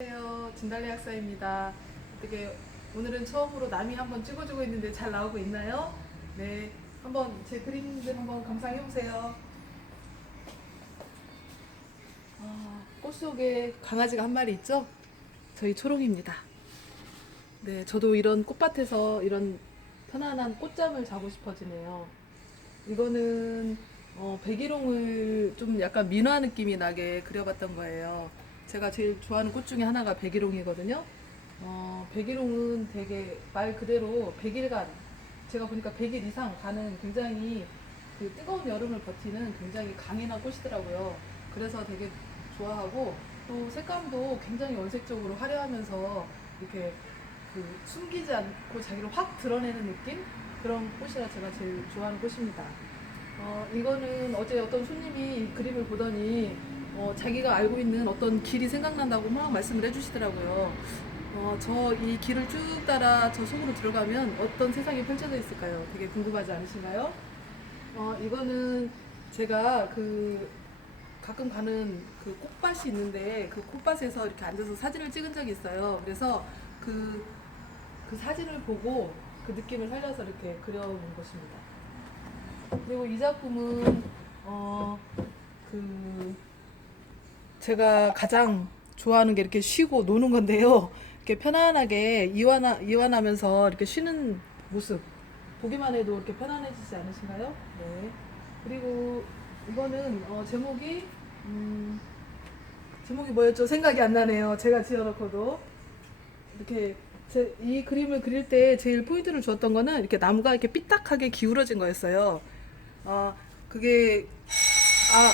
안녕하세요. 진달래 학사입니다. 어떻게 오늘은 처음으로 남이 한번 찍어주고 있는데 잘 나오고 있나요? 네, 한번 제 그림들 한번 감상해 보세요. 아, 꽃 속에 강아지가 한 마리 있죠? 저희 초롱입니다. 네, 저도 이런 꽃밭에서 이런 편안한 꽃잠을 자고 싶어지네요. 이거는 어, 백일홍을 좀 약간 민화 느낌이 나게 그려봤던 거예요. 제가 제일 좋아하는 꽃 중에 하나가 백일홍이거든요. 어, 백일홍은 되게 말 그대로 백일간, 제가 보니까 백일 이상 가는 굉장히 그 뜨거운 여름을 버티는 굉장히 강인한 꽃이더라고요. 그래서 되게 좋아하고 또 색감도 굉장히 원색적으로 화려하면서 이렇게 그 숨기지 않고 자기를 확 드러내는 느낌? 그런 꽃이라 제가 제일 좋아하는 꽃입니다. 어, 이거는 어제 어떤 손님이 이 그림을 보더니 어, 자기가 알고 있는 어떤 길이 생각난다고 막 말씀을 해주시더라고요. 어, 저 이 길을 쭉 따라 저 속으로 들어가면 어떤 세상이 펼쳐져 있을까요? 되게 궁금하지 않으신가요? 어, 이거는 제가 그 가끔 가는 그 꽃밭이 있는데 그 꽃밭에서 이렇게 앉아서 사진을 찍은 적이 있어요. 그래서 그, 그 사진을 보고 그 느낌을 살려서 이렇게 그려본 것입니다. 그리고 이 작품은 어, 그 제가 가장 좋아하는 게 이렇게 쉬고 노는 건데요. 이렇게 편안하게 이완하, 이완하면서 이렇게 쉬는 모습 보기만 해도 이렇게 편안해지지 않으신가요? 네. 그리고 이거는 어, 제목이 음, 제목이 뭐였죠? 생각이 안 나네요. 제가 지어놓고도 이렇게 제, 이 그림을 그릴 때 제일 포인트를 주었던 거는 이렇게 나무가 이렇게 삐딱하게 기울어진 거였어요. 아 그게 아